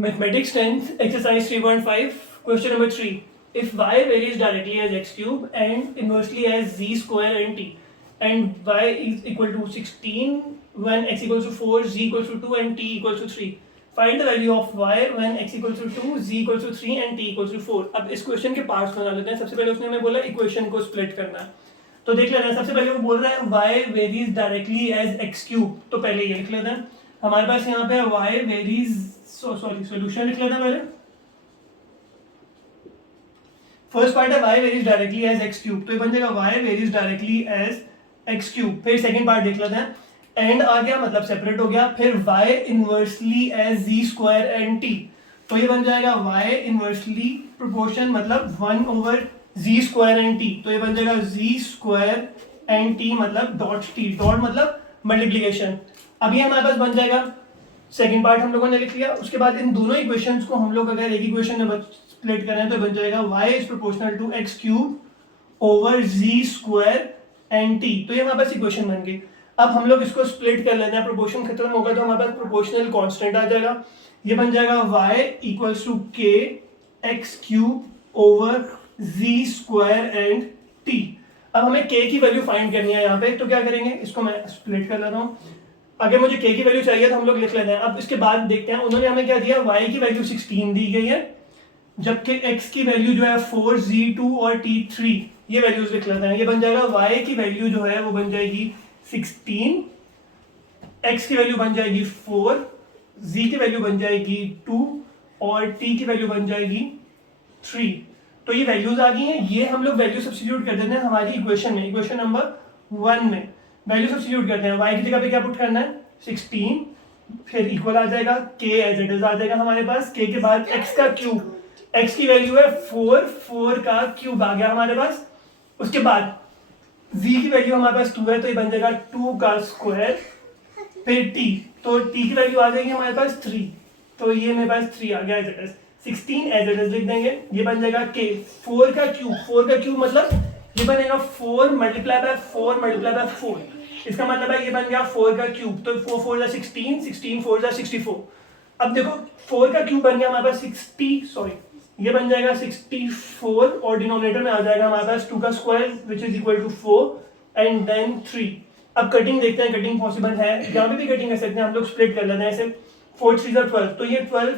Mathematics 10th, exercise 3.5, question number 3. If y varies directly as x cube and inversely as z square and t, and y is equal to 16 when x equals to 4, z equals to 2 and t equals to 3. Find the value of y when x equals to 2, z equals to 3 and t equals to 4. अब इस question के parts बना लेते हैं. सबसे पहले उसने हमें बोला इक्वेशन को स्प्लिट करना है, तो देख लेना है. सबसे पहले वो बोल रहा है y varies directly as x cube, तो पहले ये लिख लेते हैं. हमारे पास यहाँ पे y varies, सोल्यूशन लिख लेते हैं पहले. फर्स्ट पार्ट है y varies directly as x cube, तो ये बन जाएगा y varies directly as x cube. फिर सेकंड पार्ट देख लेते हैं. एंड आ गया मतलब सेपरेट हो गया. फिर y inversely as z square and t, तो ये बन जाएगा y इनवर्सली प्रोपोर्शन मतलब 1 over z square and t, तो ये बन जाएगा z स्क्वायर एंड t मतलब डॉट t, डॉट मतलब मल्टीप्लिकेशन. अब ये हमारे पास बन जाएगा. सेकंड पार्ट हम लोगों ने लिख लिया. उसके बाद इन दोनों इक्वेशंस को हम लोग अगर एक इक्वेशन में स्प्लिट करें तो बन जाएगा y is proportional to x cube over z square and t, तो ये हमारे पास इक्वेशन बन गई. अब हम लोग इसको स्प्लिट कर लेना है. प्रोपोर्शन खत्म होगा तो हमारे पास प्रोपोर्शनल कांस्टेंट आ जाएगा. ये बन जाएगा y equals to k x cube over z square and t. अब हमें k की वैल्यू फाइंड करनी है यहाँ पे, तो क्या करेंगे, इसको मैं स्प्लिट कर लेता हूँ. अगर मुझे k की वैल्यू चाहिए तो हम लोग लिख लेते हैं. अब इसके बाद देखते हैं उन्होंने हमें क्या दिया, y की वैल्यू 16 दी गई है, जबकि x की वैल्यू जो है 4, z2 और t3, ये वैल्यूज लिख लेते हैं. ये बन जाएगा y की वैल्यू जो है वो बन जाएगी 16, x की वैल्यू बन जाएगी 4, z की वैल्यू बन जाएगी 2 और t की वैल्यू बन जाएगी 3. तो ये वैल्यूज आ गई हैं. ये हम लोग वैल्यू सब्स्टिट्यूट कर देते हैं हमारी इक्वेशन में, इक्वेशन नंबर 1 में वैल्यू सब्स्टिट्यूट करते हैं. y की जगह पे क्या पुट करना है, 16, फिर इक्वल आ जाएगा k एज इट इज आ जाएगा हमारे पास. k के बाद x का क्यूब, x की वैल्यू है 4, 4 का क्यूब आ गया हमारे पास. उसके बाद z की वैल्यू हमारे पास 2 है, तो ये बन जाएगा 2 का स्क्वायर. फिर t, तो t की वैल्यू आ जाएगी हमारे पास 3, तो ये मेरे पास 3 आ गया as it is. 16 as it is लिख देंगे. ये बन जाएगा k, 4 का क्यूब, 4 का क्यूब मतलब ये बनेगा 4 मल्टीप्लाई बाय 4 मल्टीप्लाई बाय 4. इसका मतलब है ये बन गया 4 का क्यूब, तो 4 4 जा 16, 16 4 जा 64. अब देखो 4 का क्यूब बन गया हमारे पास 60, ये बन जाएगा 64 और डिनोमिनेटर में आ जाएगा हमारे पास 2 का square which is equal to 4 and then 3. अब कटिंग देखते हैं, कटिंग पॉसिबल है, यहाँ पे भी कटिंग कर सकते हैं हम लोग. स्प्लिट कर लेते हैं ऐसे, 4 3 जा 12, तो ये 12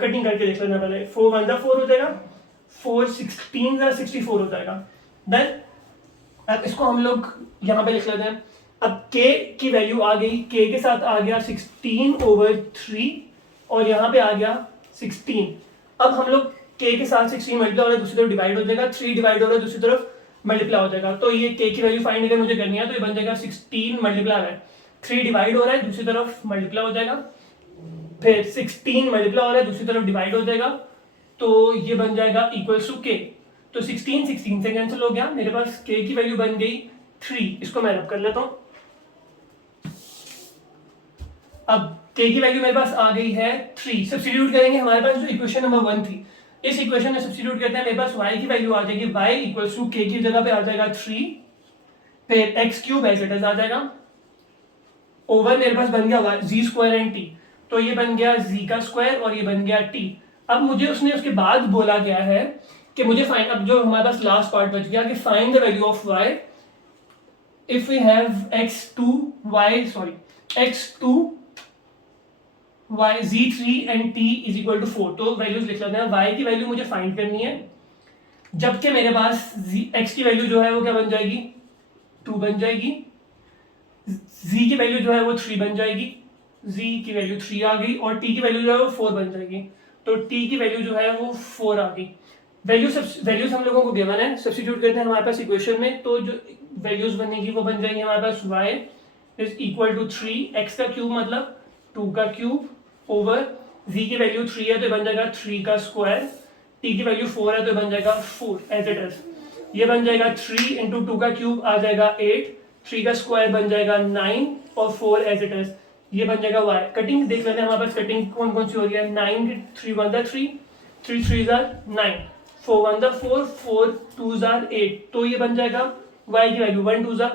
कटिंग करके देख लेना पहले. 4 1 जा 4 हो जाएगा, 4 16 जा 64 हो जाएगा. देन अब इसको हम लोग यहाँ पे लिख लेते हैं. अब k की वैल्यू आ गई, k के साथ आ गया 16 ओवर 3 और यहाँ पे आ गया 16. अब हम लोग k के साथ 16 मल्टीप्लाई हो रहा है, दूसरी तरफ डिवाइड हो जाएगा, 3 डिवाइड हो रहा है, दूसरी तरफ मल्टीप्लाई हो जाएगा. तो ये k की वैल्यू फाइंड अगर मुझे करनी है तो ये बन जाएगा 16 मल्टीप्लाई है, 3 डिवाइड हो रहा है, दूसरी तरफ मल्टीप्लाई हो जाएगा. फिर 16 मल्टीप्लाई हो रहा है, दूसरी तरफ डिवाइड हो जाएगा, तो ये बन जाएगा इक्वल्स टू k. तो 16 16 से कैंसिल हो गया, मेरे पास k की वैल्यू बन गई 3. इसको मैं रब कर लेता हूँ. अब k की वैल्यू मेरे पास आ गई है 3. सब्स्टिट्यूट करेंगे हमारे पास जो इक्वेशन नंबर 1 थी, इस इक्वेशन में सब्स्टिट्यूट करते हैं. मेरे पास y की वैल्यू आ जाएगी, y इक्वल्स टू k की जगह पे आ जाएगा 3, फिर x cube as it is आ जाएगा ओवर मेरे पास बन गया z स्क्वायर एंड t, तो ये बन गया z का स्क्वायर और ये बन गया t. अब मुझे उसने उसके बाद बोला गया है कि मुझे फाइंड, अब जो हमारे पास लास्ट पार्ट बच गया कि find the value of y if we have x2 y z3 and t is equal to 4. तो वैल्यूज लिख लेते हैं. y की वैल्यू मुझे फाइंड करनी है, जबकि मेरे पास x की वैल्यू जो है वो क्या बन जाएगी, 2 बन जाएगी. z की वैल्यू जो है वो 3 बन जाएगी, z की वैल्यू 3 आ गई, और t की वैल्यू जो है वो 4 बन जाएगी, तो t की वैल्यू जो है वो 4 आ गई. वैल्यूज हम लोगों को गिवन है, सब्स्टिट्यूट करते हैं हमारे पास इक्वेशन में, तो जो वैल्यूज बनेगी वो बन जाएंगी हमारे पास y is equal to 3, x का क्यूब मतलब 2 का क्यूब ओवर z की वैल्यू 3 है तो बन जाएगा 3 का स्क्वायर, t की वैल्यू 4 है तो बन जाएगा 4 एज इट इज. ये बन जाएगा 3 इंटू 2 का क्यूब आ जाएगा 8, 3 का स्क्वायर बन जाएगा 9 और 4 एज इट इज. ये बन जाएगा y. कटिंग देख लेते हैं हमारे पास कटिंग कौन कौन सी हो रही है. 9 3 1 3, 3 3 9, 4 1 4, 4 2 8, तो ये बन जाएगा y की वैल्यू 1 2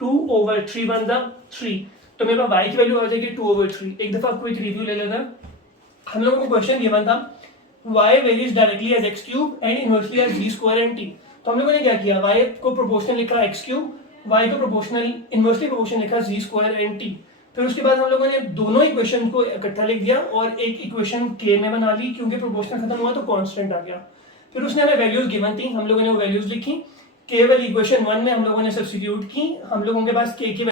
2 ओवर 3 1 3. तो मेरे पास y की वैल्यू आ जाएगी 2 ओवर 3. एक दफा क्विक रिव्यू ले लेते हैं. हम लोगों को क्वेश्चन गिवन था y varies directly as x cube and inversely as v square and t। तो हम लोगों ने क्या किया, y को प्रोपोर्शनल लिखा x क्यूब, y को प्रोपोर्शनल इनवर्सली प्रोपोर्शनल लिखा z स्क्वायर एंड t। फिर उसके बाद हम लोगों ने दोनों इक्वेशन को इकट्ठा लिख दिया और एक इक्वेशन k में बना ली, क्योंकि प्रोपोर्शनल खत्म हुआ तो कांस्टेंट आ गया। फिर उसने हमें वैल्यूज गिवन थी, हम लोगों ने वो वैल्यूज लिखी, केवल इक्वेशन 1 में हम लोगों ने सब्स्टिट्यूट की, हम लोगों के पास k की